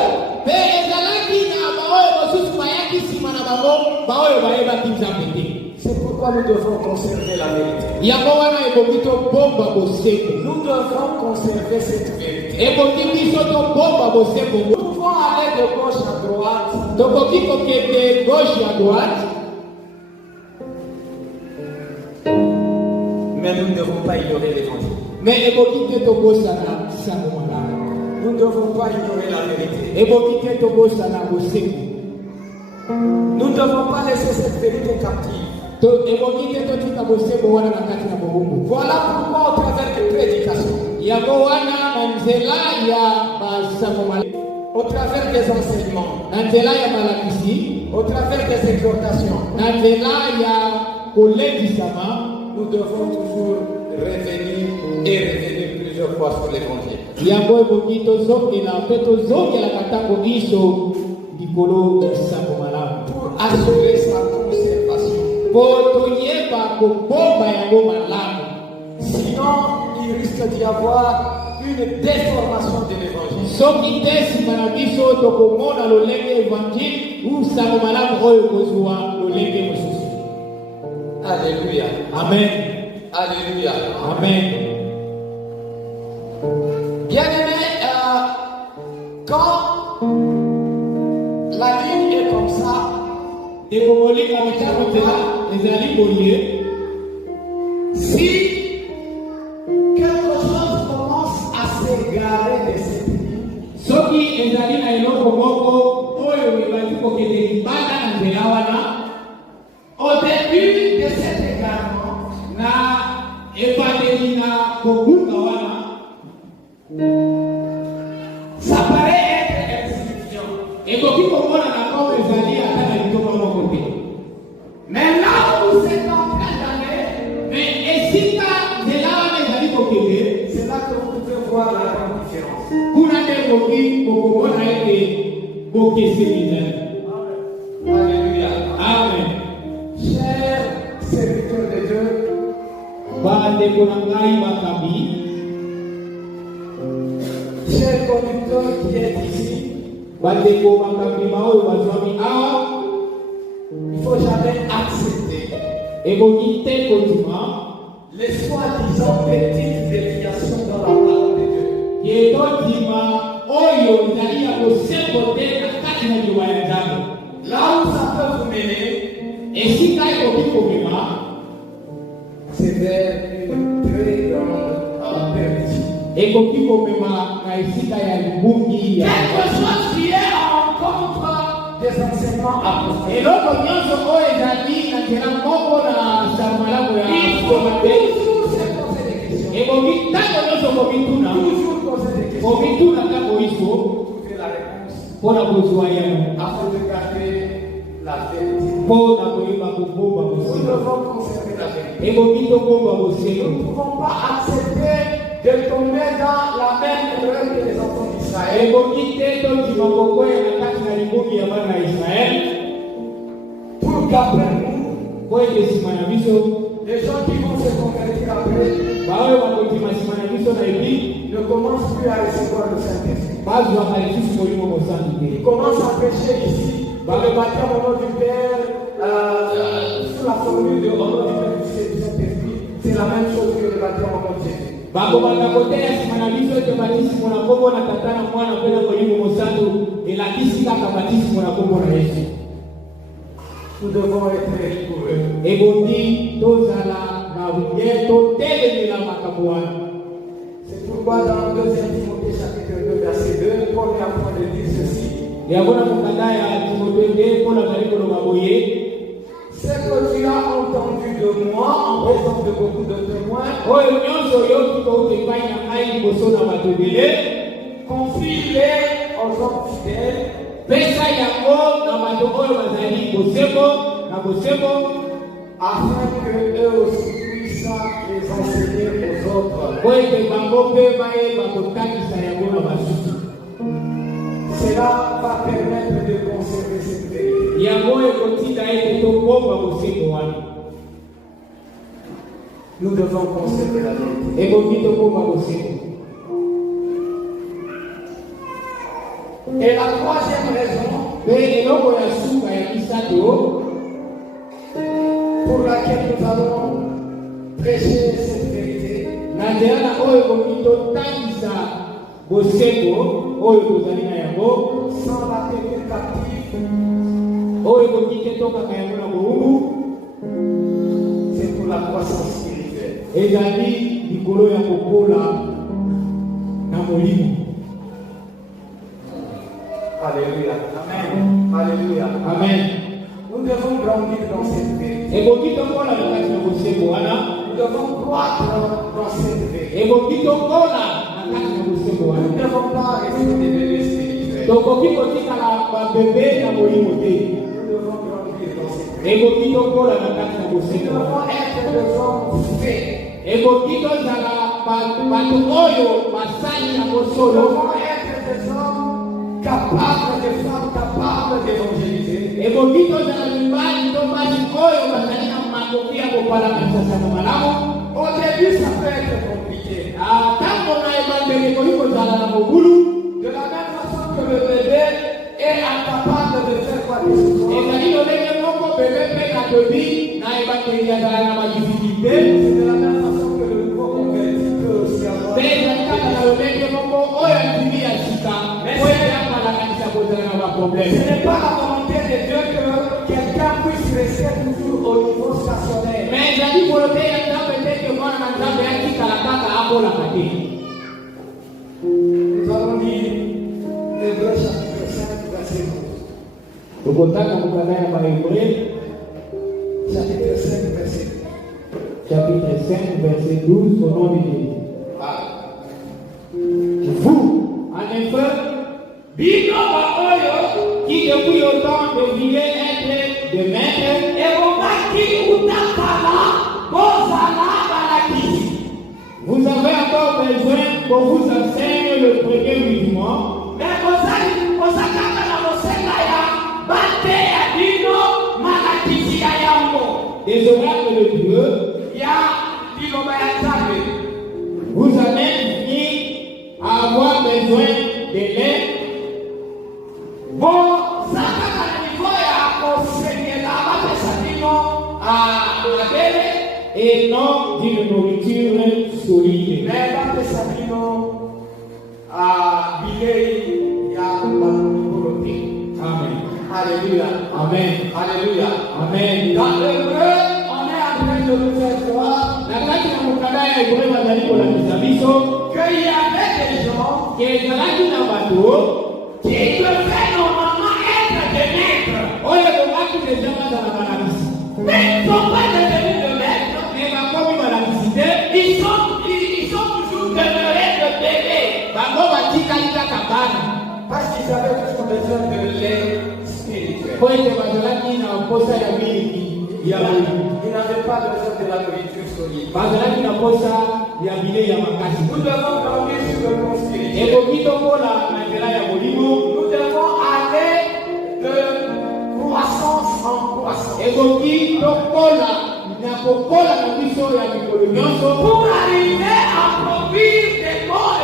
mpe ezalaki na baoyo mosusu bayaki nsima na bango baoyo bayebaki Nzambe te. C'est pourquoi nous devons conserver la vérité. Yango wana ekoki tobomba bosembo. Nous devons conserver cette vérité. Ekoki biso tobomba bosembo. Nous pouvons aller de gauche à droite, Tokoki kokende gauche à droite, mais nous ne devons pas ignorer l'évangile. mais ekoki te tobosana sango malamu. Nous ne devons pas ignorer la vérité. Ekoki te tobosana bosembo. Nous ne devons pas laisser cette vérité captive. Ekoki te totika bosembo wana na kati na bohumbu. Voilà pourquoi au travers des prédications, Yango wana na nzela ya basango malamu, au travers des enseignements, na nzela ya malakisi, au travers des exhortations, na nzela ya kolendisama, nous devons toujours revenir et revenir plusieurs fois sur l'évangile. yango ekoki tozongela mpe tozongelaka ntango biso likolo ya sango malamu Pour assurer sa conservation. mpo toyeba kobomba yango malamu. Sinon, il risque d'y avoir une déformation de l'évangile. Soki te nsima na biso tokomona lolenge evangile usango malamu oyo kozwa lolenge mosusu. Alléluia. Amen. Alléluia. Amen. Bien-aimé, quand la ligne est comme ça, ekomolinga mitango nzela ezali boye si ezali na eloko moko oyo ebandi kokende libanda na nzela wana. Au début de cet égarement, na ebandeli na kobunga wana, ça paraît être insignifiant. ekoki komona na koma ezali ata na litoma moko te. Mais là où c'est en train d'aller, mais esika nzela wana ezali kokende, c'est là que vous pouvez voir la grande différence. kuna nde ekoki kokomona ete bokeseni ezali. Alléluia. Amen. Chers serviteurs de Dieu, bandeko na ngai makambi, chers conducteurs qui êtes ici, bandeko makambi baoyo bazwami awa, il ne faut jamais accepter ekoki te kondima les soi-disant petites déviations dans la parole de Dieu. ye tondima oyo ezali ya kosembo te na kati na liwa ya nzambe. Là où ça peut vous mener, esika ekoki komema, c'est vers une très grande perdition. ekoki komema na esika ya libungi ya Quelque chose qui est en contre des enseignements apostoliques. eloko nyonso oyo ezali na nzela moko na samalamu ya Il faut mabe. toujours se poser des questions. ekoki ntango nyonso komituna Toujours poser des questions. komituna ntango iso Trouver la réponse mpona kozwa yango, afin de garder la vérité. mpona koyeba kobomba Nous bosengo. devons conserver la vérité. ekoki tobomba Nous bosengo. ne pouvons pas accepter de tomber dans la même erreur que les enfants d'Israël. ekoki te tondima kokwea na kati na libungi ya bana ya Israele, Pour qu'après nous, po ete nsima na biso les gens qui vont se convertir après baoyo bakondima nsima na biso na ebi ne commencent plus à recevoir le Saint-Esprit. bazwaka lisusu molimo mosantu te. Ils commencent à prêcher ici, dans le baptême au nom du Père, sous la formule de au nom du Père, du Fils et du Saint-Esprit. C'est la même chose que le baptême au nom de Jésus. bakobanda koteya nsima na biso ete batisimo na kombo na tata na mwana mpe na molimo mosantu elakisi kaka batisimo na kombo na Yesu. Nous devons être rigoureux. ebondi tozala na bien totelemela makambo wana. C'est pourquoi dans 2 Timothée chapitre 2 verset 2, Paul est en train de dire ceci. yango na mokanda ya Timothée nde mpona azali koloba boye, Ce que tu as entendu de moi en présence de beaucoup de témoins, oyo nyonso oyoki kouta epai na ngai liboso na bato ebele, confie-les aux hommes fidèles, pesa yango na bato oyo bazali bosembo na bosembo, afin que eux aussi puissent les enseigner aux autres. po ete bango mpe bayeba kotakisa yango na basusu. Cela va permettre de conserver cette vérité. yango ekotinda ete tobomba bosembo wana. Nous devons conserver la vérité. ekoki tobomba bosembo. Et la troisième raison mpe eloko ya suka ya misato pour laquelle nous allons prêcher cette vérité, na nzela na oyo ekoki totangisa bosembo oyo tozali na yango, sans la tenue captive, oyo ekoki te tokaka yango na bowumbu, c'est pour la croissance spirituelle. ezali likolo ya kokola na molimo. Alléluia. Amen. Alléluia. Amen. Nous devons grandir dans cette vérité. ekoki tokola na kati na bosembo wana, Nous devons croître dans cette vérité. ekoki tokola na kati na bosembo Nous wana. ne devons pas rester des bébés spirituels. tokoki kotikala babebe na molimo te, Nous devons grandir dans cette vérité. ekoki tokola na kati na Nous bosembo wana. devons être des hommes faits. ekoki tozala bato oyo basali na Nous mosolo, devons être des hommes capables, des femmes capables d'évangéliser. ekoki tozala mibali to basi oyo bazali na makoki ya kopalakanisa na malamu. Au début, ça peut être compliqué. ntango na ebandeli ekoki kozala na mobulu, De la même façon que le bébé est incapable de faire quoi que ce soit. ezali lolenge moko bebe mpe na tobi na ebandeli yazala na badifficulté, C'est de la même façon que le nouveau converti peut aussi avoir. mpe ezali kaka na lolenge moko oyo andimi ya sika oyo yapalakanisa kozala na Ce baproblème. n'est pas la volonté de Dieu que quelqu'un puisse rester toujours au niveau stationnaire. me ezali volonté ya nzambe te ke mwana na nzambe atikala kaka akolaka te. Nous allons lire Hébreux Tukotaka mukanda ya Hébreux chapitre 5, verset 12. chapitre 5, verset 12, au nom de Dieu. Vous, en effet, Bino baoyo qui depuis longtemps devriez être des maîtres, ebomaki utakala bozala balakisi. vous avez encore besoin qu'on vous enseigne le premier rudiment. Mais kozakaka na mosenga ya bate ya bino malakisi ya yango Des oracles de Dieu, ya liloba ya Nzambe. vous en êtes venus à avoir besoin de l'aide. Bozakaka na nivo ya kosengela bapesa bino mabele Et non d'une nourriture solide. me bapesa bino bilei ya bakolo te. Amen. Alléluia. Amen. Alléluia. Amen. Dans l'Hébreu, on est en train de nous faire croire Nakati na mukanda ya Hébreux bazali kolakisa biso qu'il y avait des gens ke ezalaki na bato qui devaient normalement être des maîtres, oyo tobaki deja bazala balakisi mais ils ne sont pas devenus des maîtres. me bakomi balakisi te Ils sont toujours demeurés de bébés bango batikali kaka bana parce qu'ils avaient toujours besoin de lait spirituel. po ete bazalaki na posa ya miliki ya bolingo Ils n'avaient pas besoin de la nourriture solide. bazalaki na posa ya bilei ya makasi Nous devons grandir sur le plan spirituel. ekoki tokola na nzela ya bolingo Nous devons aller de croissance en croissance ekoki tokola na kokola na biso ya mikolo nyonso pour arriver à produire des bons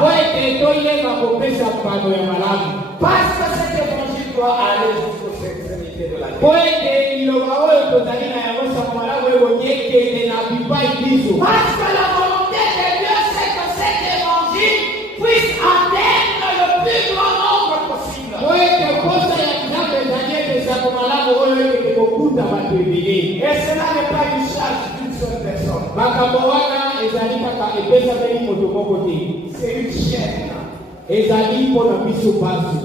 po résultats. ete toyeba kopesa mpano ya malamu Parce que cet évangile doit aller jusqu'aux extrémités de la po terre. ete liloba oyo tozali na yango sango malamu ekoki ekende na bipai biso Parce que la volonté de Dieu, c'est que cet évangile puisse atteindre le plus grand nombre possible. po ete posa ya nzambe ezali ete sango malamu oyo ekende kokuta bato ebele Et cela n'est pas une charge d'une seule personne. makambo wana ezali kaka epesameli moto moko te C'est une chaîne. ezali mpo na biso baso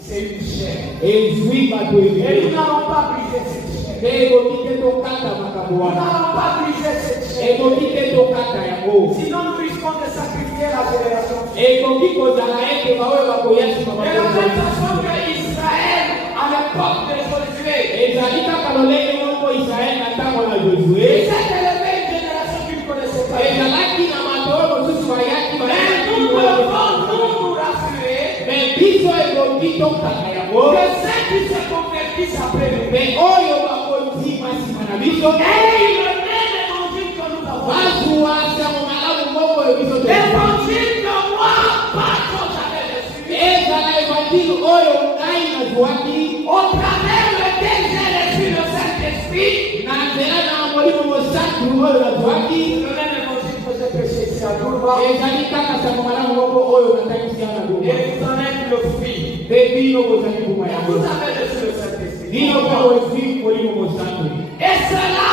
C'est une chaîne. ezwi bato Et ebele nous n'allons pas briser cette chaîne. te ekoki te tokata makambo Nous wana n'allons pas briser cette chaîne. ekoki te tokata yango Sinon, nous risquons de sacrifier la génération. ekoki kozala ete baoyo bakoya nsima De la même bakozala façon que Israël, à l'époque de Josué, ezali kaka lolenge moko israele na ntango na josue il s'est élevé une génération qui ne connaissait pas Dieu. ezalaki na bato oyo mosusu bayaki Mais nous devons nous rassurer me biso ekoki tokaka yango que ceux qui se convertissent après nous, me oyo bakondima nsima na biso et le même évangile que nous avons. bazwa sango malamu moko oyo biso tozwi. L'évangile que moi, pas quand j'avais reçu, ezala evanjili oyo ngai nazwaki au travers lequel j'ai reçu le Saint-Esprit, na nzela na molimo mosantu oyo nazwaki le même évangile que j'ai prêché ici à Dourba, ezali kaka sango malamu moko oyo natangisi ya na et duma vous en êtes le fruit. mpe bino bozali mbuma yango Vous avez reçu le Saint-Esprit. bino mpe ozwi molimo mosantu Et cela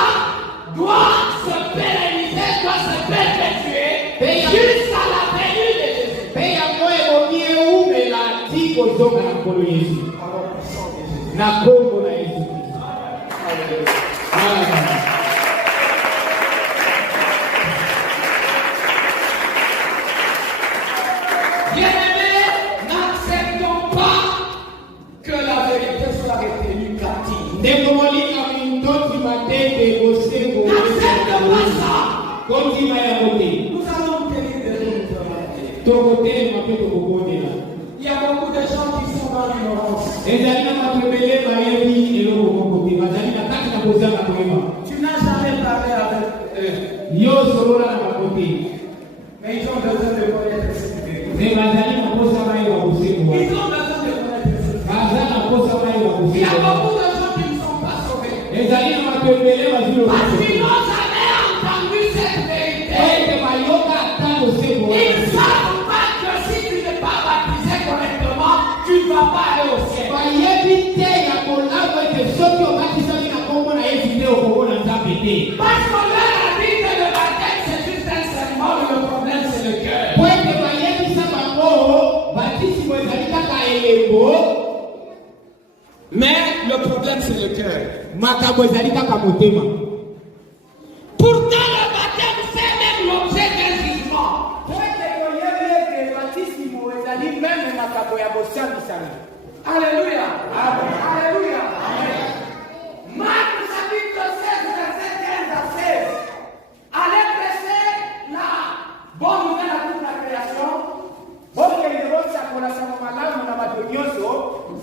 doit se pérenniser, doit se perpétuer jusqu'à la venue de Jésus. mpe yango ekoki eumela ti kozonga na nkolo yesu Par le puissant de Jésus. na nkombo na yesu kristo Alléluia. Amen. Bien-aimés, n'acceptons pas que la vérité soit retenue captive. ndeko molinga mindondima te te bosengo N'accepte pas ça. kondima yango te Nous allons tenir des choses. tokotelema mpe tokobondela Il y a beaucoup de gens qui sont dans l'ignorance. ezali na bato ebele bayebi eloko moko te bazali na kati na kozanga koyeba Tu n'as jamais parlé avec eux, yo solola na bango te mais ils ont besoin de connaître cette vérité. me bazali na posa bayeba kosengo Ils ont besoin de connaître cette vérité. baza na posa bayeba Il y a kosengo beaucoup de gens qui ne sont pas sauvés. ezali na bato ebele bazwi Parce lokoso qu'ils n'ont jamais entendu cette vérité. ete bayoka ata kosengo Ils ne savent pas que si tu n'es pas baptisé correctement, tu ne vas pas aller au ciel. bayebi te ya kolamba ete soki obatisami na nkombo na yesu te okomona nzambe te Parce qu'on leur a dit que le baptême c'est juste un symbole, le problème c'est le cœur. po ete bayebisa bango batisimo ezali kaka elembo Mais c'est le cœur. makambo ezali kaka motema. Pourtant, le baptême, c'est même l'objet d'un jugement. Alléluia. Amen. Alléluia. Amen. Marc chapitre 16, verset 15 à 16. Allez prêcher la bonne nouvelle à toute la création.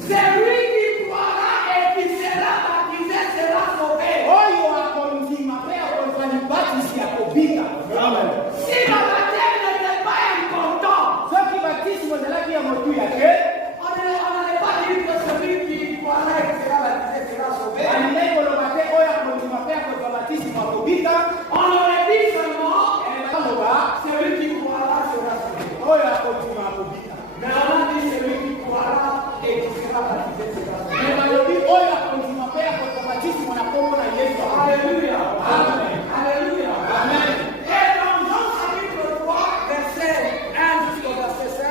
Celui qui croira et qui sera baptisé sera sauvé. Si le baptême n'était pas important, on n'allait pas dire que celui qui croira et qui sera baptisé sera sauvé. On aurait dit seulement celui qui croira sera sauvé. Mais on a dit celui qui croira et qui sera baptisé sera sauvé. Alléluia. Amen. Alléluia. Amen. Et dans Jean chapitre 3, verset 1 jusqu'au verset 5,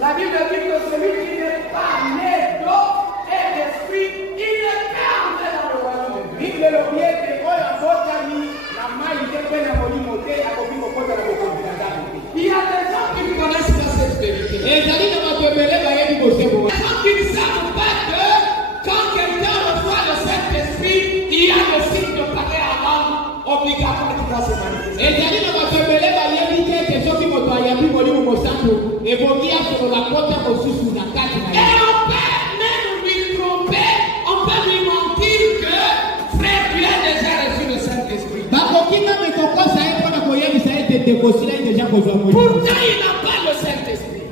la Bible dit que celui qui n'est pas né d'eau et d'esprit, il ne peut entrer dans le royaume de Dieu. Il y a des gens qui connaissent pas cette vérité. Ezali na matembele bayebi bosembo. Les gens qui ne savent pas que quand quelqu'un reçoit le Saint-Esprit, il y a le signe de parler en langue obligatoire qui va se manifester. Ezali na matembele bayebi te soki moto ayambi molimo mosantu ebongi asolola kota mosusu na kati na Et ye. on peut même lui tromper, on peut lui mentir que frère, tu as déjà reçu le Saint-Esprit. Bakoki na mekokosa ye mpona koyebisa ete dekosila ye deja kozwa molimo. Pourtant, il n'a pas le Saint-Esprit.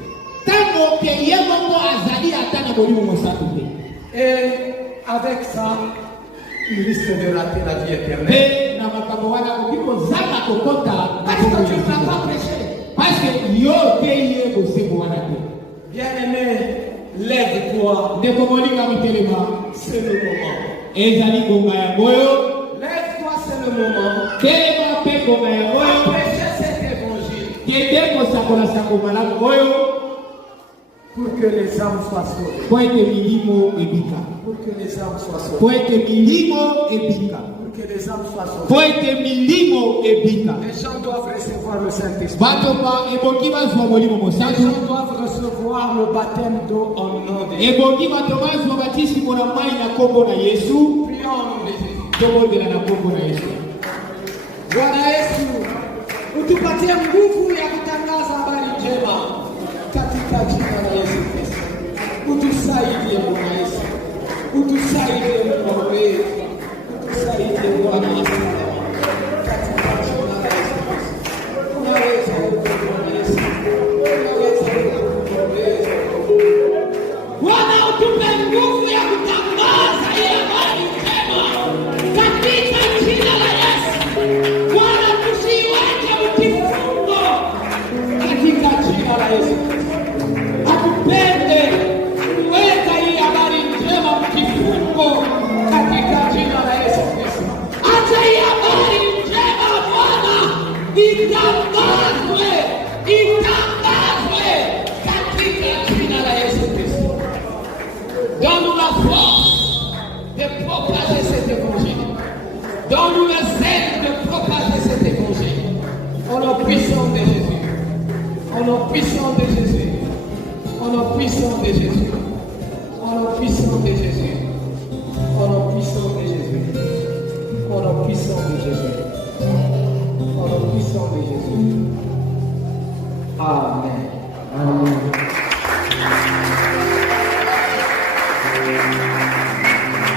Tango ke ye moko azali ata na molimo mosantu te. Et avec ça, il risque de rater la vie éternelle. Mpe na makambo wana koki kozanga kokota na Parce que tu n'as pas prêché. parce que yo te ye bosembo wana te. Bien-aimé, lève-toi. Ndeko moninga mitelema C'est le moment. ezali ngonga yango oyo. Lève-toi, c'est le moment. Telema mpe ngonga yango oyo. Prêcher cet évangile Kende kosakola sango malamu oyo pour que les âmes soient sauvées. po ete milimo ebika. Pour que les âmes soient sauvées. Po ete milimo ebika. Pour que les âmes soient sauvées. Po ete milimo ebika. Les gens doivent recevoir le Saint-Esprit. Bato ebongi bazwa molimo Les mosantu. gens doivent recevoir le baptême d'eau en nom de Jésus. Ebongi bato bazwa batisimo na mai na kombo na Yesu. Prions au nom de Jésus. Tobondela na kombo na Yesu. Bwana Yesu, utupatie nguvu ya kutangaza habari njema katika jina la Yesu Kristo. Utusaidie Bwana Yesu, utusaidie Mungu wetu, utusaidie Bwana Yesu katika jina la Yesu Kristo. Unaweza Bwana Yesu, unaweza Bwana Yesu. Bwana utupe nguvu ya kutangaza hii habari njema katika jina la Yesu. Bwana tusiweke mkifungo katika jina la Yesu. Atupende kuweka hii habari njema mkifungo katika jina la Yesu Kristo. Acha hii habari njema Bwana itangazwe katika jina la Yesu Kristo. Donne-nous la force de propager cet évangile. Donne-nous le zèle de propager cet évangile. Au nom puissant de Jésus. Au nom puissant de Jésus. Au nom puissant de Jésus. Au nom puissant de Jésus. Au nom puissant de Jésus. Au nom puissant de Jésus. Au nom puissant de Jésus. Amen. Amen.